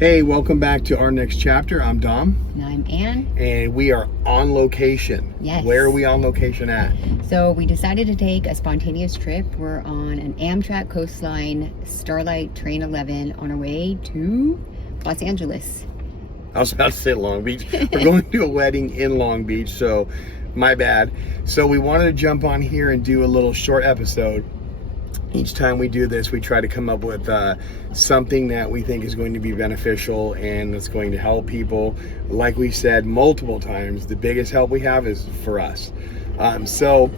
Hey, welcome back to our next chapter. I'm Dom. And I'm Ann. And we are on location. Yes. Where are we on location at? So we decided to take a spontaneous trip. We're on an Amtrak Coastline Starlight Train 11 on our way to Los Angeles. I was about to say Long Beach. We're going to a wedding in Long Beach, so my bad. So we wanted to jump on here and do a little short episode. Each time we do this, we try to come up with something that we think is going to be beneficial and that's going to help people. Like we said multiple times, the biggest help we have is for us. So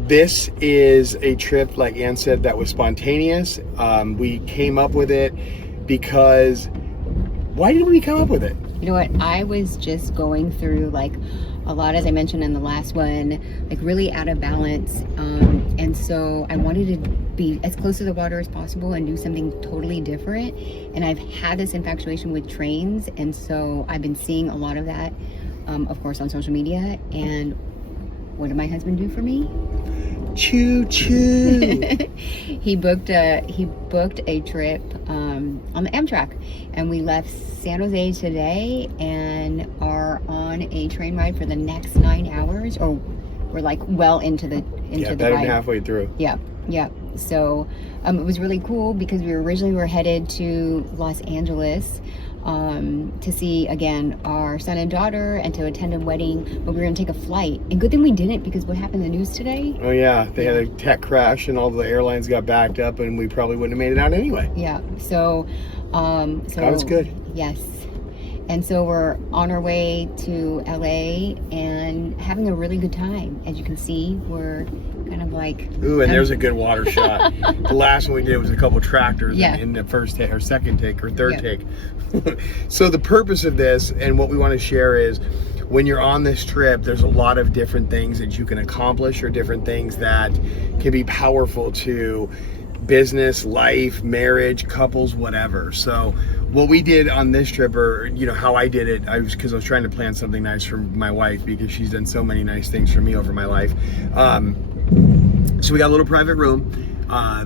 this is a trip, like Ann said, that was spontaneous. We came up with it because, why did we come up with it? You know what? I was just going through like a lot, as I mentioned in the last one, like really out of balance. And so I wanted to be as close to the water as possible and do something totally different. And I've had this infatuation with trains. And so I've been seeing a lot of that, of course, on social media. And what did my husband do for me? Choo choo. He booked a trip on the Amtrak, and we left San Jose today and are on a train ride for the next 9 hours, or we're like well into the better ride. than halfway through. Yeah. So it was really cool because we originally were headed to Los Angeles to see again our son and daughter and to attend a wedding, but we were gonna take a flight. And good thing we didn't, because what happened in the news today? Oh yeah, they had a tech crash and all the airlines got backed up, and we probably wouldn't have made it out anyway. Yeah. So God is good. Yes. And so we're on our way to LA and having a really good time. As you can see, we're kind of like... Ooh, and there's a good water shot. The last one we did was a couple tractors in the first take, or second take, or third take. So the purpose of this and what we want to share is, when you're on this trip, there's a lot of different things that you can accomplish, or different things that can be powerful to business, life, marriage, couples, whatever. So what we did on this trip, or how I did it, because I was trying to plan something nice for my wife, because she's done so many nice things for me over my life. So we got a little private room.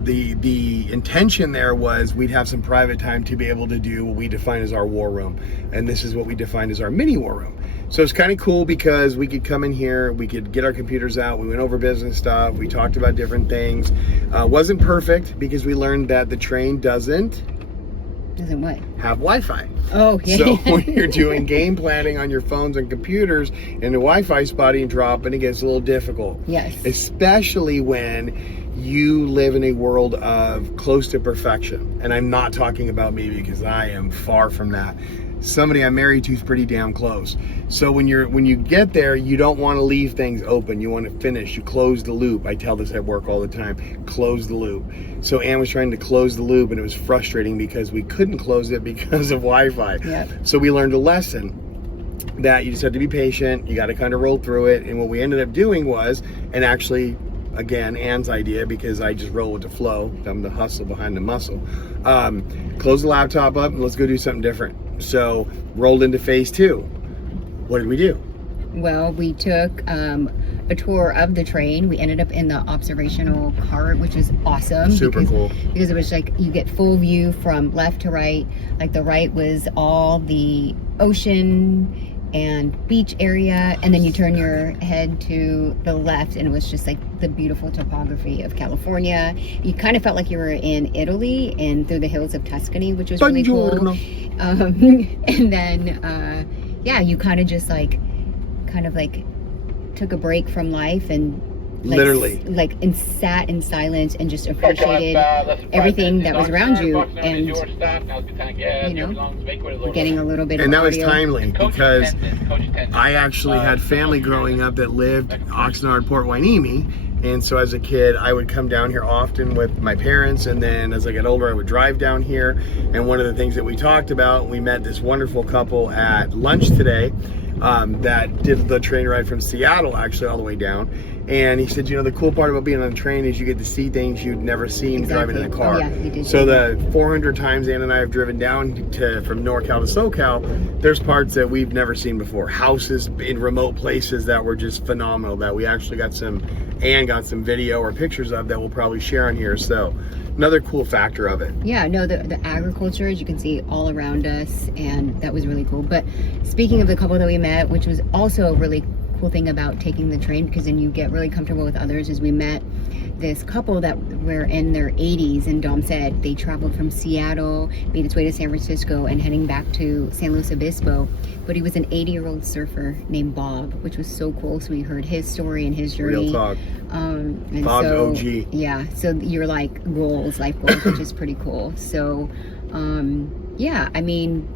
The intention there was we'd have some private time to be able to do what we define as our war room, and this is what we defined as our mini war room. So it's kind of cool because we could come in here, we could get our computers out, we went over business stuff, we talked about different things. Wasn't perfect because we learned that the train doesn't what? Have Wi-Fi. Oh, yeah. So when you're doing game planning on your phones and computers and the Wi-Fi spotting and dropping, it gets a little difficult. Yes. Especially when you live in a world of close to perfection. And I'm not talking about me, because I am far from that. Somebody I'm married to is pretty damn close. So when you get there, you don't want to leave things open. You want to finish. You close the loop. I tell this at work all the time. Close the loop. So Ann was trying to close the loop, and it was frustrating because we couldn't close it because of Wi-Fi. Yep. So we learned a lesson that you just have to be patient. You got to kind of roll through it. And what we ended up doing was, and actually, again, Ann's idea, because I just roll with the flow. I'm the hustle behind the muscle. Close the laptop up and let's go do something different. So rolled into phase 2. What did we do? Well, we took a tour of the train. We ended up in the observational cart, which is awesome. Super cool. Because it was like you get full view from left to right. Like the right was all the ocean and beach area, and then you turn your head to the left and it was just like the beautiful topography of California. You kind of felt like you were in Italy and through the hills of Tuscany, which was really cool. And then you kind of just like took a break from life and literally and sat in silence and just appreciated everything that was around you, and getting a little bit and of that was audio. Timely, because I actually had family growing up that lived Oxnard, Port Hueneme, and so as a kid I would come down here often with my parents, and then as I got older I would drive down here. And one of the things that we talked about, we met this wonderful couple at lunch today that did the train ride from Seattle actually all the way down. And he said, the cool part about being on a train is you get to see things you'd never seen driving in a car. Oh, yeah, he did. So the 400 times Ann and I have driven down from NorCal to SoCal, there's parts that we've never seen before. Houses in remote places that were just phenomenal, that we actually got some video or pictures of that we'll probably share on here. So another cool factor of it. Yeah, no, the agriculture, as you can see, all around us, and that was really cool. But speaking of the couple that we met, which was also a really cool thing about taking the train, because then you get really comfortable with others, is we met this couple that were in their 80s, and Dom said they traveled from Seattle, made its way to San Francisco, and heading back to San Luis Obispo. But he was an 80-year-old surfer named Bob, which was so cool. So we heard his story and his journey. Real talk. And Bob's so, OG. Yeah, so you're like life goals, which is pretty cool. So, yeah, I mean,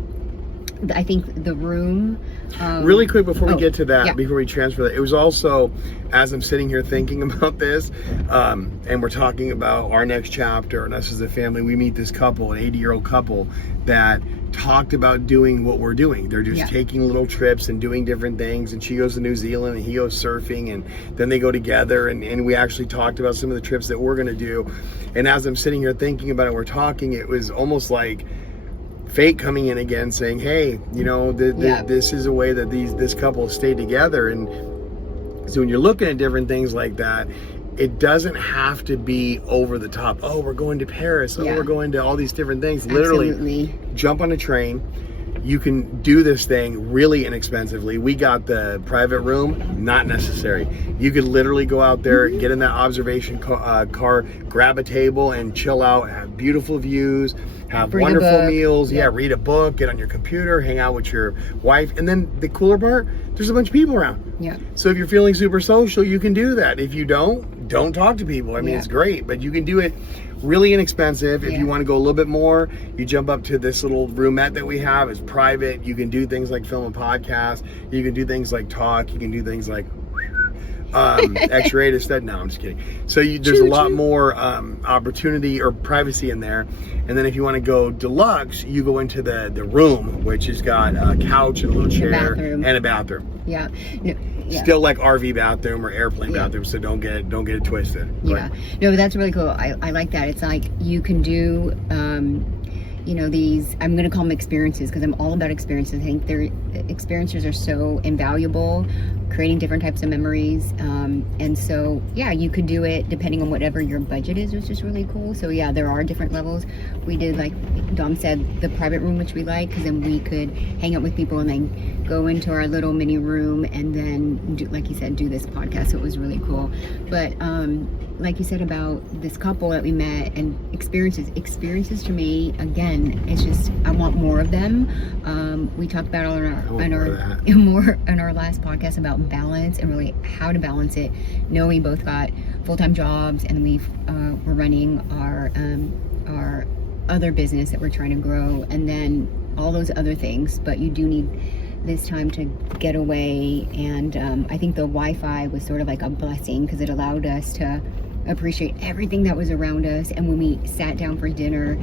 I think the room. Really quick before we get to that, yeah. before we transfer that, it was also, as I'm sitting here thinking about this, and we're talking about our next chapter and us as a family, we meet this couple, an 80-year-old couple that talked about doing what we're doing. They're just taking little trips and doing different things, and she goes to New Zealand and he goes surfing, and then they go together, and we actually talked about some of the trips that we're going to do. And as I'm sitting here thinking about it, we're talking, it was almost like fate coming in again, saying, hey, you know, this is a way that this couple stayed together. And so when you're looking at different things like that, it doesn't have to be over the top. Oh, we're going to Paris. Oh, we're going to all these different things. Literally, jump on a train. You can do this thing really inexpensively. We got the private room, not necessary. You could literally go out there, get in that observation car, grab a table and chill out, have beautiful views, have wonderful meals, read a book, get on your computer, hang out with your wife. And then the cooler part, there's a bunch of people around. Yeah. So if you're feeling super social, you can do that. If you don't talk to people. I mean, it's great, but you can do it really inexpensive. If you want to go a little bit more, you jump up to this little roomette that we have. It's private. You can do things like film a podcast. You can do things like talk. You can do things like X-rated stuff. No, I'm just kidding. So there's a lot more opportunity or privacy in there. And then if you want to go deluxe, you go into the room, which has got a couch and a little chair and a bathroom. Yeah. Still like RV bathroom or airplane bathroom, so don't get it twisted. Yeah. No, but that's really cool. I like that. It's like you can do you know, these, I'm going to call them experiences, because I'm all about experiences. I think experiences are so invaluable, creating different types of memories. And so, yeah, you could do it depending on whatever your budget is, which is really cool. So, yeah, there are different levels. We did, like Dom said, the private room, which we like, because then we could hang out with people and then go into our little mini room and then, like you said, do this podcast. So it was really cool. But, like you said about this couple that we met and experiences to me, again, it's just, I want more of them. We talked about in our last podcast about balance and really how to balance it. No, we both got full-time jobs, and we're running our other business that we're trying to grow, and then all those other things. But you do need this time to get away, and I think the Wi-Fi was sort of like a blessing, because it allowed us to appreciate everything that was around us. And when we sat down for dinner,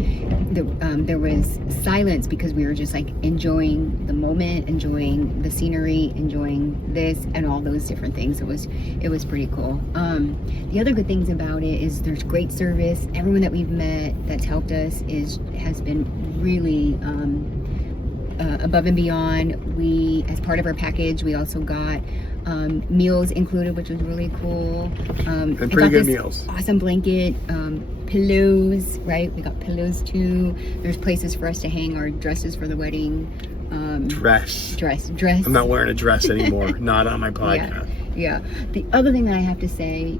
there was silence, because we were just like enjoying the moment, enjoying the scenery, enjoying this and all those different things. It was pretty cool. The other good things about it is there's great service. Everyone that we've met that's helped us has been really above and beyond. We, as part of our package, we also got meals included, which was really cool. And pretty good meals. Awesome blanket, pillows, right? We got pillows too. There's places for us to hang our dresses for the wedding. Dress. I'm not wearing a dress anymore. Not on my podcast. Yeah. The other thing that I have to say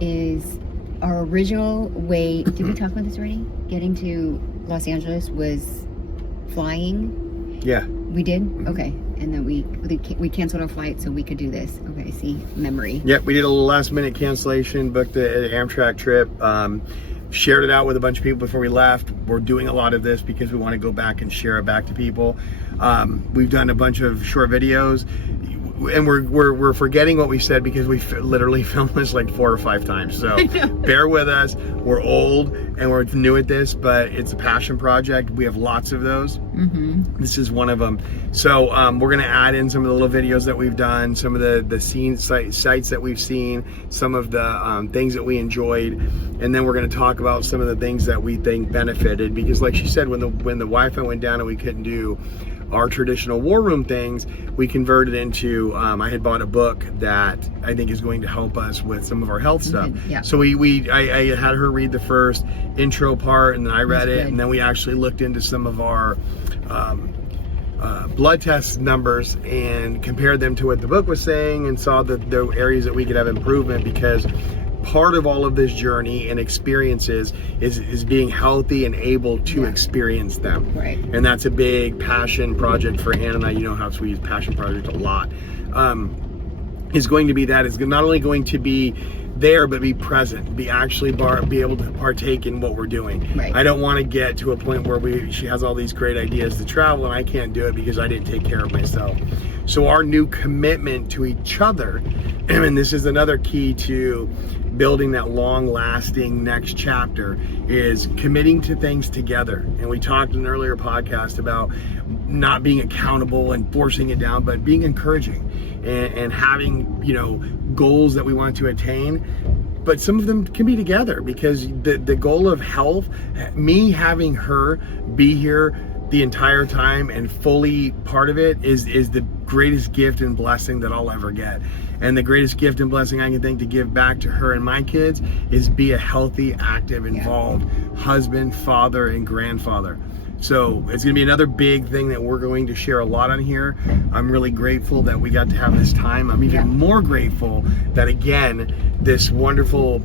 is our original way, did we talk about this already? Getting to Los Angeles was flying. Yeah. We did? Okay. And then we canceled our flight so we could do this. Okay, see, memory. Yep, we did a last minute cancellation, booked an Amtrak trip, shared it out with a bunch of people before we left. We're doing a lot of this because we want to go back and share it back to people. We've done a bunch of short videos, and we're forgetting what we said because we literally filmed this like 4 or 5 times. So bear with us. We're old and we're new at this, but it's a passion project. We have lots of those. This is one of them. So we're gonna add in some of the little videos that we've done, some of the sites that we've seen, some of the things that we enjoyed, and then we're gonna talk about some of the things that we think benefited. Because like she said, when the Wi-Fi went down and we couldn't do our traditional war room things, we converted into, I had bought a book that I think is going to help us with some of our health stuff. Yeah. So I had her read the first intro part, and then I read it, good. and then we actually looked into some of our blood test numbers and compared them to what the book was saying, and saw the areas that we could have improvement, because part of all of this journey and experiences is being healthy and able to experience them. Right. And that's a big passion project for Ann and I. You know how we use passion project a lot. Is going to be that. It's not only going to be there, but be present, be able to partake in what we're doing. Right. I don't want to get to a point where she has all these great ideas to travel and I can't do it because I didn't take care of myself. So our new commitment to each other, and this is another key to building that long-lasting next chapter, is committing to things together. And we talked in an earlier podcast about not being accountable and forcing it down, but being encouraging and having, you know, goals that we want to attain. But some of them can be together, because the goal of health, me having her be here the entire time and fully part of it, is the greatest gift and blessing that I'll ever get. And the greatest gift and blessing I can think to give back to her and my kids is be a healthy, active, involved husband, father, and grandfather. So it's going to be another big thing that we're going to share a lot on here. I'm really grateful that we got to have this time. I'm even more grateful that, again, this wonderful,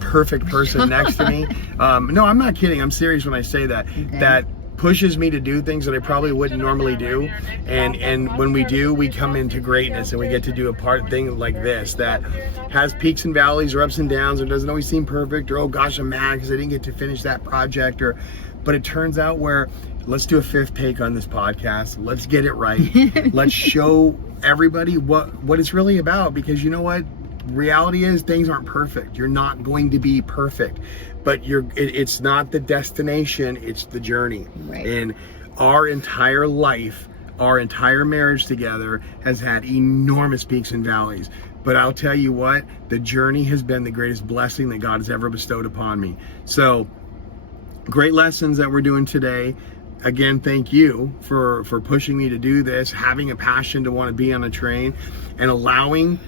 perfect person next to me. No, I'm not kidding. I'm serious when I say that. Okay. That pushes me to do things that I probably wouldn't normally do, and when we do, we come into greatness, and we get to do a thing like this that has peaks and valleys or ups and downs, or doesn't always seem perfect, or oh gosh, I'm mad because I didn't get to finish that project, but it turns out where let's do a 5th take on this podcast, let's get it right. Let's show everybody what it's really about, because you know what, reality is things aren't perfect. You're not going to be perfect, but it's not the destination, it's the journey. Right. And our entire life, our entire marriage together has had enormous peaks and valleys, but I'll tell you what, the journey has been the greatest blessing that God has ever bestowed upon me. So great lessons that we're doing today. Again, thank you for pushing me to do this, having a passion to want to be on a train, and allowing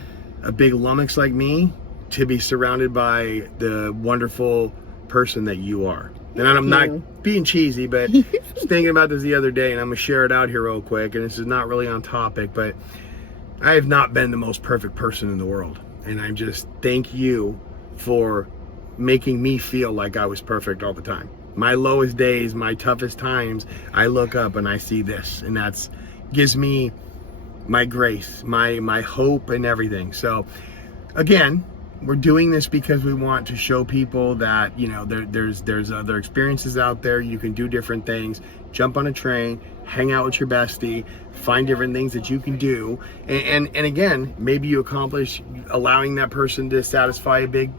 a big lummox like me to be surrounded by the wonderful person that you are. And I'm not being cheesy, but I was thinking about this the other day, and I'm gonna share it out here real quick, and this is not really on topic, but I have not been the most perfect person in the world, and I just thank you for making me feel like I was perfect all the time. My lowest days, my toughest times, I look up and I see this, and that's gives me my grace, my hope, and everything. So again, we're doing this because we want to show people that, you know, there's other experiences out there. You can do different things. Jump on a train, hang out with your bestie, find different things that you can do, and again, maybe you accomplish allowing that person to satisfy a big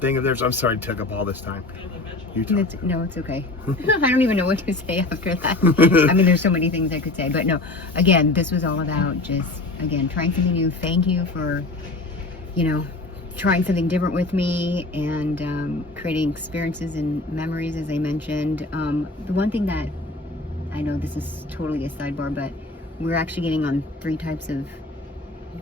thing of theirs. I'm sorry it took up all this time. No, it's okay. I don't even know what to say after that. I mean, there's so many things I could say, but no, again, this was all about just, again, trying something new. Thank you for, you know, trying something different with me, and creating experiences and memories, as I mentioned. The one thing that, I know this is totally a sidebar, but we're actually getting on 3 types of...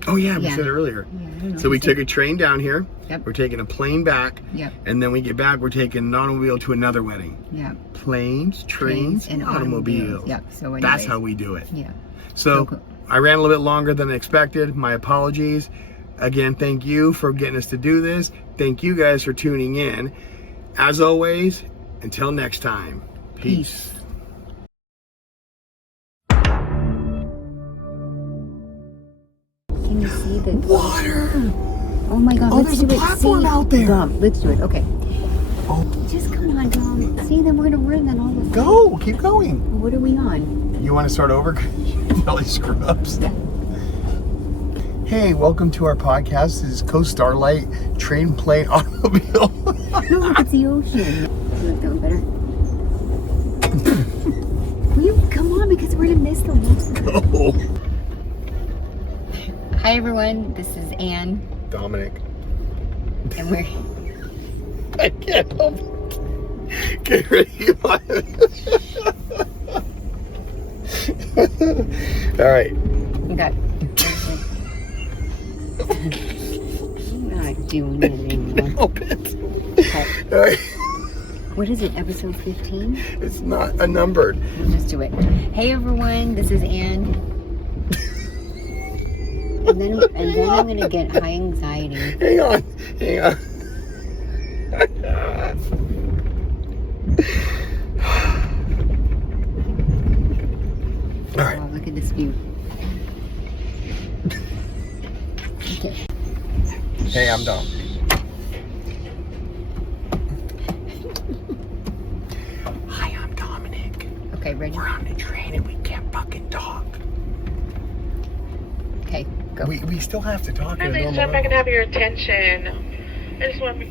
Oh yeah, we said it earlier. Yeah, so we took a train down here. Yep. We're taking a plane back. Yep. And then we get back, we're taking an automobile to another wedding. Yeah. Planes, trains, and automobiles. Yep. So anyways, that's how we do it. Yeah. So cool. I ran a little bit longer than expected. My apologies. Again, thank you for getting us to do this. Thank you guys for tuning in. As always, until next time, peace. Can you see the water? Oh my God! Oh, let's there's do a platform out there. Dom, let's do it. Okay. Oh. Just come on, Dom. See, then we're gonna run then all the. Go, keep going. What are we on? You want to start over? Belly scrubs. Hey, welcome to our podcast. This is Coast Starlight Train Plane Automobile. Look, it's the ocean. Look, that one better. Will you come on, because we're gonna miss the water. Go. Hi everyone, this is Ann. Dominic. And we're... I can't help it. Get ready. All right. Okay. I'm not doing it anymore. Help it. Okay. All right. What is it, episode 15? It's not a numbered. We'll just do it. Hey everyone, this is Ann. And then I'm gonna get high anxiety. Hang on. All right. Wow, look at this view. Okay. Hey, I'm Dom. Hi, I'm Dominic. Okay, ready? We're on the train and we can't fucking talk. Okay, go. We still have to talk. Hi, ladies, if I can have your attention. I just want to